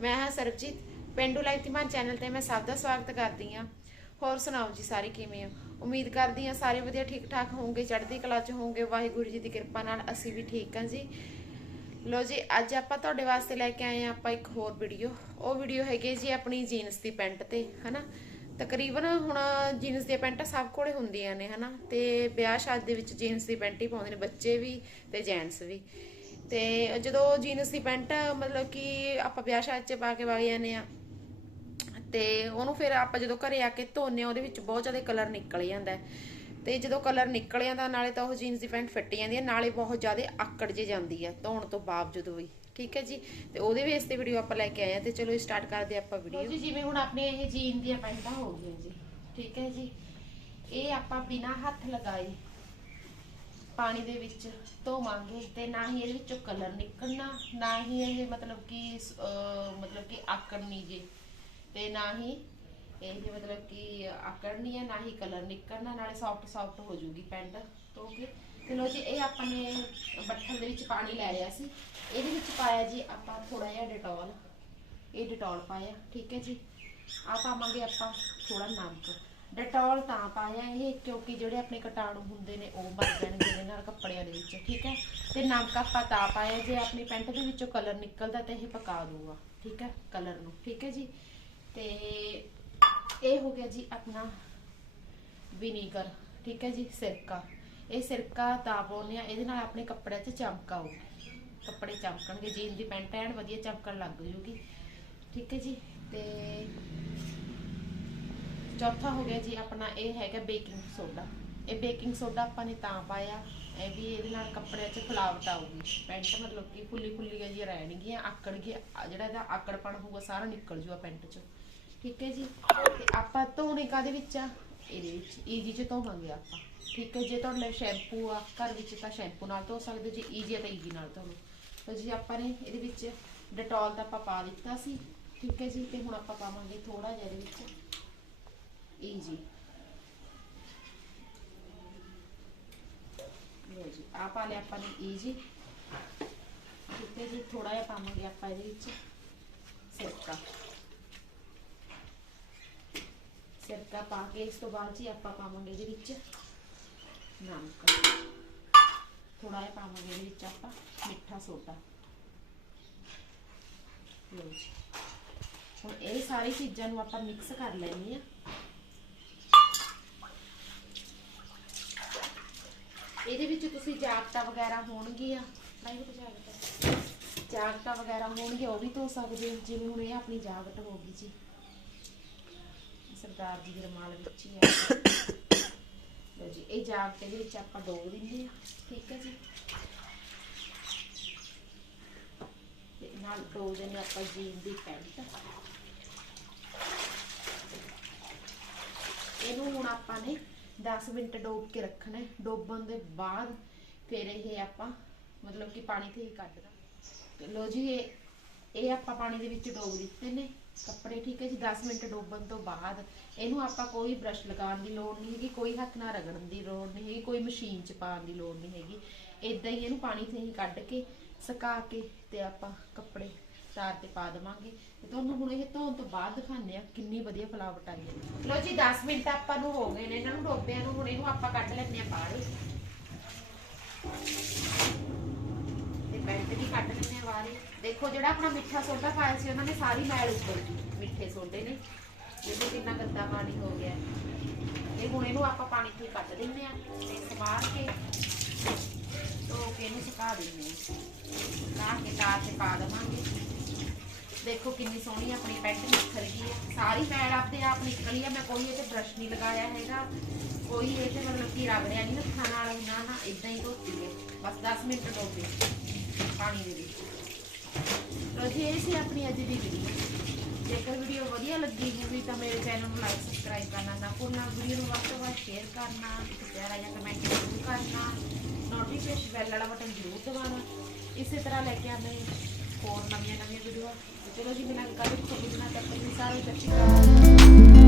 ਮੈਂ ਹਾਂ ਸਰਬਜੀਤ। ਪਿੰਡੂ ਲਾਈਤੀਮਾਨ ਚੈਨਲ ਤੇ ਮੈਂ ਸਭ ਦਾ ਸਵਾਗਤ ਕਰਦੀ ਹਾਂ। ਹੋਰ ਸੁਣਾਓ ਜੀ ਸਾਰੇ ਕਿਵੇਂ ਹੋ? ਉਮੀਦ ਕਰਦੀ ਹਾਂ ਸਾਰੇ ਵਧੀਆ ਠੀਕ ਠਾਕ ਹੋਵੋਗੇ, ਚੜ੍ਹਦੀ ਕਲਾ ਚ ਹੋਵੋਗੇ। ਵਾਹਿਗੁਰੂ ਜੀ ਦੀ ਕਿਰਪਾ ਨਾਲ ਅਸੀਂ ਵੀ ਠੀਕ ਹਾਂ ਜੀ। ਲੋ ਜੀ, ਅੱਜ ਆਪਾਂ ਤੁਹਾਡੇ ਵਾਸਤੇ ਲੈ ਕੇ ਆਏ ਹਾਂ ਆਪਾਂ ਇੱਕ ਹੋਰ ਵੀਡੀਓ। ਉਹ ਵੀਡੀਓ ਹੈਗੀ ਜੀ ਆਪਣੀ ਜੀਨਸ ਦੀ ਪੈਂਟ ਤੇ, ਹਨਾ? ਤਕਰੀਬਨ ਹੁਣ ਜੀਨਸ ਦੀਆਂ ਪੈਂਟਾਂ ਸਭ ਕੋਲੇ ਹੁੰਦੀਆਂ ਨੇ, ਹਨਾ? ਤੇ ਵਿਆਹ ਸ਼ਾਦੀ ਦੇ ਵਿੱਚ ਜੀਨਸ ਦੀ ਪੈਂਟ ਹੀ ਪਾਉਂਦੇ ਨੇ ਬੱਚੇ ਵੀ ਤੇ ਜੈਂਟਸ ਵੀ। ਤੇ ਜਦੋਂ ਜੀਨਸ ਦੀ ਪੈਂਟ, ਮਤਲਬ ਕਿ ਆਪਾਂ ਵਿਆਹ ਸ਼ਾਦੀ 'ਚ ਪਾ ਕੇ ਵਗ ਜਾਂਦੇ ਆ ਤੇ ਉਹਨੂੰ ਫਿਰ ਆਪਾਂ ਜਦੋਂ ਘਰੇ ਆ ਕੇ ਧੋਨੇ ਆ, ਉਹਦੇ ਵਿੱਚ ਬਹੁਤ ਜ਼ਿਆਦਾ ਕਲਰ ਨਿਕਲ ਜਾਂਦਾ ਤੇ ਜਦੋਂ ਕਲਰ ਨਿਕਲ ਜਾਂਦਾ, ਨਾਲੇ ਤਾਂ ਉਹ ਜੀਨਸ ਦੀ ਪੈਂਟ ਫਿੱਟ ਜਾਂਦੀ ਹੈ, ਨਾਲੇ ਬਹੁਤ ਜ਼ਿਆਦਾ ਆਕੜ ਜੇ ਜਾਂਦੀ ਹੈ, ਧੋਣ ਤੋਂ ਬਾਵਜੂਦ ਵੀ। ਠੀਕ ਹੈ ਜੀ? ਤੇ ਉਹਦੇ ਬੇਸ ਤੇ ਵੀਡੀਓ ਆਪਾਂ ਲੈ ਕੇ ਆਏ ਆ ਤੇ ਚਲੋ ਸਟਾਰਟ ਕਰਦੇ ਆਪਾਂ ਵੀਡੀਓ ਜੀ, ਜਿਵੇਂ ਹੁਣ ਆਪਣੇ ਇਹ ਜੀਨ ਦੀਆਂ ਪੈਂਟਾਂ ਹੋ ਗਈਆਂ ਜੀ। ਠੀਕ ਹੈ ਜੀ? ਇਹ ਆਪਾਂ ਬਿਨਾ ਹੱਥ ਲਗਾਏ ਪਾਣੀ ਦੇ ਵਿੱਚ ਧੋਵਾਂਗੇ ਤੇ ਨਾ ਹੀ ਇਹਦੇ ਵਿੱਚੋਂ ਕਲਰ ਨਿਕਲਣਾ, ਨਾ ਹੀ ਇਹ ਮਤਲਬ ਕਿ ਮਤਲਬ ਕਿ ਆਕੜਨੀ ਜੇ। ਤੇ ਨਾ ਹੀ ਇਹ ਮਤਲਬ ਕਿ ਆਕੜਨੀ ਹੈ ਨਾ ਹੀ ਕਲਰ ਨਿਕਲਣਾ, ਨਾਲੇ ਸੌਫਟ ਸੌਫਟ ਹੋ ਜੂਗੀ ਪੈਂਟ ਧੋ ਕੇ। ਤੇ ਲੋ ਜੀ, ਇਹ ਆਪਾਂ ਨੇ ਬੱਠਲ ਦੇ ਵਿੱਚ ਪਾਣੀ ਲੈ ਲਿਆ ਸੀ। ਇਹਦੇ ਵਿੱਚ ਪਾਇਆ ਜੀ ਆਪਾਂ ਥੋੜਾ ਜਿਹਾ ਡਿਟੋਲ। ਇਹ ਡਿਟੋਲ ਪਾਇਆ, ਠੀਕ ਹੈ ਜੀ? ਆ ਪਾਵਾਂਗੇ ਆਪਾਂ ਥੋੜਾ ਨਮਕ। ਡਟੋਲ ਤਾਂ ਪਾਇਆ ਇਹ, ਕਿਉਂਕਿ ਜਿਹੜੇ ਆਪਣੇ ਕੀਟਾਣੂ ਹੁੰਦੇ ਨੇ, ਉਹ ਮਰ ਜਾਣਗੇ ਇਹਦੇ ਨਾਲ ਕੱਪੜਿਆਂ ਦੇ ਵਿੱਚ, ਠੀਕ ਹੈ? ਤੇ ਨਮਕ ਆਪਾਂ ਤਾਂ ਪਾਇਆ, ਜੇ ਆਪਣੀ ਪੈਂਟ ਦੇ ਵਿੱਚੋਂ ਕਲਰ ਨਿਕਲਦਾ ਤਾਂ ਇਹ ਪਕਾ ਦੂਗਾ ਠੀਕ ਹੈ? ਕਲਰ ਨੂੰ, ਠੀਕ ਹੈ ਜੀ? ਤੇ ਇਹ ਹੋ ਗਿਆ ਜੀ ਆਪਣਾ ਵਿਨੀਗਰ, ਠੀਕ ਹੈ ਜੀ? ਸਿਰਕਾ। ਇਹ ਸਿਰਕਾ ਤਾਂ ਪਾਉਂਦੇ ਆ ਇਹਦੇ ਨਾਲ ਆਪਣੇ ਕੱਪੜਿਆਂ 'ਚ ਚਮਕ ਆਊਗੀ। ਕੱਪੜੇ ਚਮਕਣਗੇ, ਜੀਨ ਦੀ ਪੈਂਟ ਐਨ ਵਧੀਆ ਚਮਕਣ ਲੱਗ ਜੂਗੀ, ਠੀਕ ਹੈ ਜੀ? ਤੇ ਚੌਥਾ ਹੋ ਗਿਆ ਜੀ ਆਪਣਾ ਇਹ ਹੈਗਾ ਬੇਕਿੰਗ ਸੋਡਾ। ਇਹ ਬੇਕਿੰਗ ਸੋਡਾ ਆਪਾਂ ਨੇ ਤਾਂ ਪਾਇਆ ਇਹ ਵੀ ਇਹਦੇ ਨਾਲ ਕੱਪੜਿਆਂ 'ਚ ਫਲਾਵਟ ਆਊਗੀ। ਪੈਂਟ ਮਤਲਬ ਕਿ ਫੁੱਲੀ ਫੁੱਲੀਆਂ ਜਿਹੀਆਂ ਰਹਿਣਗੀਆਂ ਆਕੜ ਗਿਆ ਜਿਹੜਾ ਇਹਦਾ ਆਕੜਪਣ ਹੋਊਗਾ ਸਾਰਾ ਨਿਕਲ ਜੂਗਾ ਪੈਂਟ 'ਚੋਂ। ਠੀਕ ਹੈ ਜੀ? ਤੇ ਆਪਾਂ ਧੋਣੇ ਕਾਦੇ ਵਿੱਚ ਆ? ਇਹਦੇ ਵਿੱਚ ਈਜੀ 'ਚ ਧੋਵਾਂਗੇ ਆਪਾਂ। ਠੀਕ ਹੈ ਜੇ ਤੁਹਾਡੇ ਲਈ ਸ਼ੈਂਪੂ ਆ ਘਰ ਵਿੱਚ ਤਾਂ ਸ਼ੈਂਪੂ ਨਾਲ ਧੋ ਸਕਦੇ ਹੋ, ਜੇ ਈਜੀ ਆ ਤਾਂ ਈਜੀ ਨਾਲ ਧੋ ਲਓ ਤਾਂ ਜੀ ਆਪਾਂ ਨੇ ਇਹਦੇ ਵਿੱਚ ਡਿਟੋਲ ਦਾ ਆਪਾਂ ਪਾ ਦਿੱਤਾ ਸੀ। ਠੀਕ ਹੈ ਜੀ ਤੇ ਹੁਣ ਆਪਾਂ ਪਾਵਾਂਗੇ ਥੋੜਾ ਜਿਹਾ ਇਹਦੇ ਵਿੱਚ। ਈਜੀ ਲੋ ਜੀ ਆ ਪਾ ਲਿਆ ਆਪਾਂ ਨੇ ਈਜੀ ਠੀਕ ਹੈ ਜੀ ਥੋੜਾ ਜਿਹਾ ਪਾਵਾਂਗੇ ਆਪਾਂ ਇਹਦੇ ਵਿੱਚ ਸਿਰਕਾ ਸਿਰਕਾ ਪਾ ਕੇ ਇਸ ਤੋਂ ਬਾਅਦ ਜੀ ਆਪਾਂ ਪਾਵਾਂਗੇ ਇਹਦੇ ਵਿੱਚ ਨਮਕ ਥੋੜਾ ਜਿਹਾ ਪਾਵਾਂਗੇ ਇਹਦੇ ਵਿੱਚ ਆਪਾਂ ਮਿੱਠਾ ਸੋਡਾ ਲਓ ਜੀ ਹੁਣ ਇਹ ਸਾਰੀ ਚੀਜ਼ਾਂ ਨੂੰ ਆਪਾਂ ਮਿਕਸ ਕਰ ਲੈਣੀ ਆ ਇਹਦੇ ਵਿੱਚ ਵਗੈਰਾ ਹੋਣਗੀਆਂ। ਪ੍ਰਾਈਵੇਟ ਜਾਕਟਾ ਜਾਕਟਾ ਵਗੈਰਾ ਹੋਣਗੇ ਉਹ ਵੀ ਧੋ ਸਕਦੇ ਹੋ। ਜਿਵੇਂ ਹੁਣ ਇਹ ਆਪਣੀ ਜਾਕਟ ਹੋ ਗਈ ਜੀ। ਸਰਦਾਰ ਜੀ ਦੇ ਰਮਾਲ ਵਿੱਚ ਹੀ ਆ ਲਓ ਜੀ, ਇਹ ਜਾਕਟ ਦੇ ਵਿੱਚ ਆਪਾਂ ਡੋਬ ਦਿੰਦੇ ਆ ਠੀਕ ਹੈ ਜੀ। ਨਾਲ ਡੋਬ ਦਿੰਦੇ ਆਪਾਂ ਜੀਨ ਦੀ ਪੈਂਟ। ਇਹਨੂੰ ਹੁਣ ਆਪਾਂ ਨੇ 10 ਮਿੰਟ ਡੋਬ ਕੇ ਰੱਖਣਾ ਹੈ। ਡੋਬਣ ਦੇ ਬਾਅਦ ਫਿਰ ਇਹ ਆਪਾਂ ਮਤਲਬ ਕਿ ਪਾਣੀ ਤੇ ਹੀ ਕੱਢਣਾ ਤੇ ਲੋ ਜੀ, ਇਹ ਇਹ ਆਪਾਂ ਪਾਣੀ ਦੇ ਵਿੱਚ ਡੋਬ ਦਿੱਤੇ ਨੇ। ਕੱਪੜੇ ਠੀਕ ਹੈ ਜੀ 10 ਮਿੰਟ ਡੋਬਣ ਤੋਂ ਬਾਅਦ ਇਹਨੂੰ ਆਪਾਂ ਕੋਈ ਬ੍ਰਸ਼ ਲਗਾਉਣ ਦੀ ਲੋੜ ਨਹੀਂ ਹੈਗੀ, ਕੋਈ ਹੱਥ ਨਾਲ ਰਗੜਨ ਦੀ ਲੋੜ ਨਹੀਂ ਹੈਗੀ, ਕੋਈ ਮਸ਼ੀਨ 'ਚ ਪਾਉਣ ਦੀ ਲੋੜ ਨਹੀਂ ਹੈਗੀ। ਇਦਾਂ ਹੀ ਇਹਨੂੰ ਪਾਣੀ ਤੇ ਹੀ ਕੱਢ ਕੇ ਸੁਕਾ ਕੇ ਤੇ ਆਪਾਂ ਕੱਪੜੇ ਤਾਰ ਤੇ ਪਾ ਦੇਵਾਂਗੇ। ਤੇ ਤੁਹਾਨੂੰ ਹੁਣ ਇਹ ਧੋਣ ਤੋਂ ਬਾਅਦ ਦਿਖਾਉਂਦੇ ਆ ਕਿੰਨੀ ਵਧੀਆ ਫਲਾਵਟ ਆਈ ਹੈ। ਲੋ ਜੀ 10 ਮਿੰਟ ਆਪਾਂ ਨੂੰ ਹੋ ਗਏ ਨੇ ਇਹਨਾਂ ਨੂੰ ਡੋਬਿਆਂ ਨੂੰ, ਹੁਣ ਇਹਨੂੰ ਆਪਾਂ ਕੱਢ ਲੈਂਦੇ ਆ ਬਾਹਰ। ਤੇ ਪੈਂਟ ਵੀ ਕੱਢ ਲੈਂਦੇ ਆ ਬਾਹਰ ਹੀ। ਦੇਖੋ ਜਿਹੜਾ ਆਪਣਾ ਮਿੱਠਾ ਸੋਡਾ ਪਾਇਆ ਸੀ, ਉਹਨਾਂ ਨੇ ਸਾਰੀ ਮੈਲ ਉੱਪਰ ਗਈ ਮਿੱਠੇ ਸੋਡੇ ਨੇ। ਦੇਖੋ ਕਿੰਨਾ ਗੰਦਾ ਪਾਣੀ ਹੋ ਗਿਆ। ਇਹ ਹੁਣ ਇਹਨੂੰ ਆਪਾਂ ਪਾਣੀ ਤੋਂ ਹੀ ਕੱਢ ਦਿੰਦੇ ਆ ਤੇ ਸਵਾਰ ਕੇ ਧੋ ਕੇ ਇਹਨੂੰ ਸੁਕਾ ਦਿੰਦੇ ਆ ਲਾ ਕੇ ਤਾਰ ਤੇ ਪਾ ਦੇਵਾਂਗੇ। ਦੇਖੋ ਕਿੰਨੀ ਸੋਹਣੀ ਆਪਣੀ ਪੈਂਟ ਨਿਖਰ ਗਈ ਹੈ। ਸਾਰੀ ਮੈਲ ਆਪਦੇ ਆਪ ਨਿਕਲੀ ਹੈ। ਮੈਂ ਕੋਈ ਇਹ ਤੇ ਬ੍ਰਸ਼ ਨਹੀਂ ਲਗਾਇਆ ਹੈਗਾ। ਕੋਈ ਇਹ ਤੇ ਮਤਲਬ ਕਿ ਰਗੜਿਆ ਨਹੀਂ ਹੱਥਾਂ ਨਾਲ ਨਾ ਨਾ ਇਦਾਂ ਹੀ ਧੋਤੀ ਹੈ। ਬਸ 10 ਮਿੰਟ ਡੋਬੇ ਪਾਣੀ ਦੇ ਵਿੱਚ। ਲੋ ਜੀ, ਇਹ ਸੀ ਆਪਣੀ ਅੱਜ ਦੀ ਵੀਡੀਓ ਜੇਕਰ ਵੀਡੀਓ ਵਧੀਆ ਲੱਗੀ ਹੋਵੇ ਤਾਂ ਮੇਰੇ ਚੈਨਲ ਨੂੰ ਲਾਈਕ ਸਬਸਕ੍ਰਾਈਬ ਕਰਨਾ ਨਾ ਭੁੱਲਣਾ। ਵੀਡੀਓ ਨੂੰ ਵੱਧ ਤੋਂ ਵੱਧ ਸ਼ੇਅਰ ਕਰਨਾ, ਇੱਕ ਪਿਆਰਾ ਜਿਹਾ ਕਮੈਂਟ ਜ਼ਰੂਰ ਕਰਨਾ। ਨੋਟੀਫਿਕੇਸ਼ਨ ਬੈਲ ਵਾਲਾ ਬਟਨ ਜ਼ਰੂਰ ਦਬਾਉਣਾ। ਇਸੇ ਤਰ੍ਹਾਂ ਲੈ ਕੇ ਆਵੇਂ ਹੋਰ ਨਵੀਆਂ ਨਵੀਆਂ ਵੀਡੀਓ ਚਲੋ ਜੀ ਮਿਲਾਂਗੇ ਕੱਲ੍ਹ ਇੱਕ ਨਾਲ ਤਦ ਤੱਕ ਸਾਰੇ ਸਤਿ ਸ਼੍ਰੀ ਅਕਾਲ।